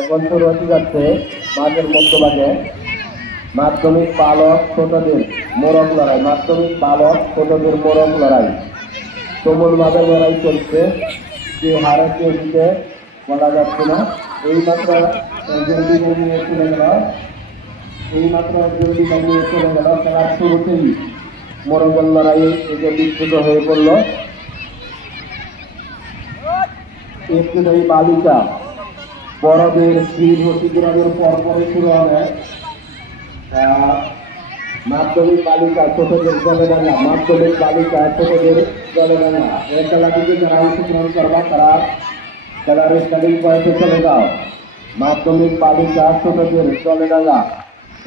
এখন শুরু হতে যাচ্ছে মাঠের মধ্যভাগে মাধ্যমিক বালক ছোটদের মোরগ লড়াই। মাধ্যমিক বালক ছোটদের মোরগ লড়াই তুমুলভাবে লড়াই চলছে। যে হারে কে জিতে বলা যাচ্ছে না। এই মাত্র একজন বিজয় নিয়ে চলে গেল। খেলার শুরুতেই মোরগের লড়াই থেকে বিস্তৃত হয়ে পড়ল। একটুটাই বালিকা বড়দের স্থির হসিগুড়াদের পরপরে শুরু হবে মাধ্যমিক বালিকা ছোটদের জলডাঙ্গা। মাধ্যমিক বালিকা ছোটদের জলডাঙ্গা। এই খেলাটিতে যারা অংশগ্রহণ করবা তারা খেলার স্টার্টিং পয়েন্টে চলে যাও। মাধ্যমিক বালিকা ছোটদের জলডাঙ্গা।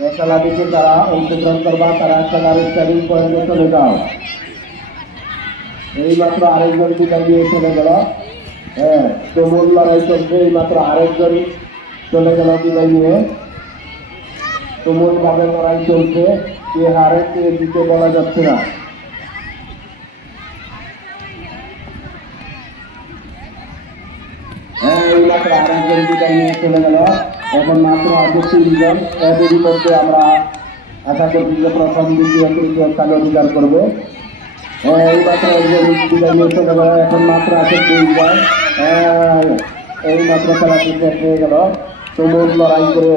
এই খেলাটিতে যারা অংশগ্রহণ করবা তারা খেলার স্টার্টিং পয়েন্টে চলে যাও। এই মাত্র আরেকজন বিদায় দিয়ে চলে গেল। হ্যাঁ, তুমুল লড়াই চলছে। এই মাত্র আরেকজন চলে গেল বিদায় নিয়ে। তুমুল ভাবে লড়াই চলছে। কে হারে কে জিতে বলা যাচ্ছে না। হ্যাঁ, এই মাত্র আরেকজন বিদায় নিয়ে চলে গেল। এখন মাত্র আছে 3 জন। এদেরই মধ্যে আমরা আশা করছি যে প্রথম দ্বিতীয় তৃতীয় স্থান অধিকার করবে। এই মাত্র একজন বিদায় নিয়ে চলে গেল। এখন মাত্র আছে 2 জন। এই মাত্র খেলাটি শেষ হয়ে গেল। তুমুল লড়াই করে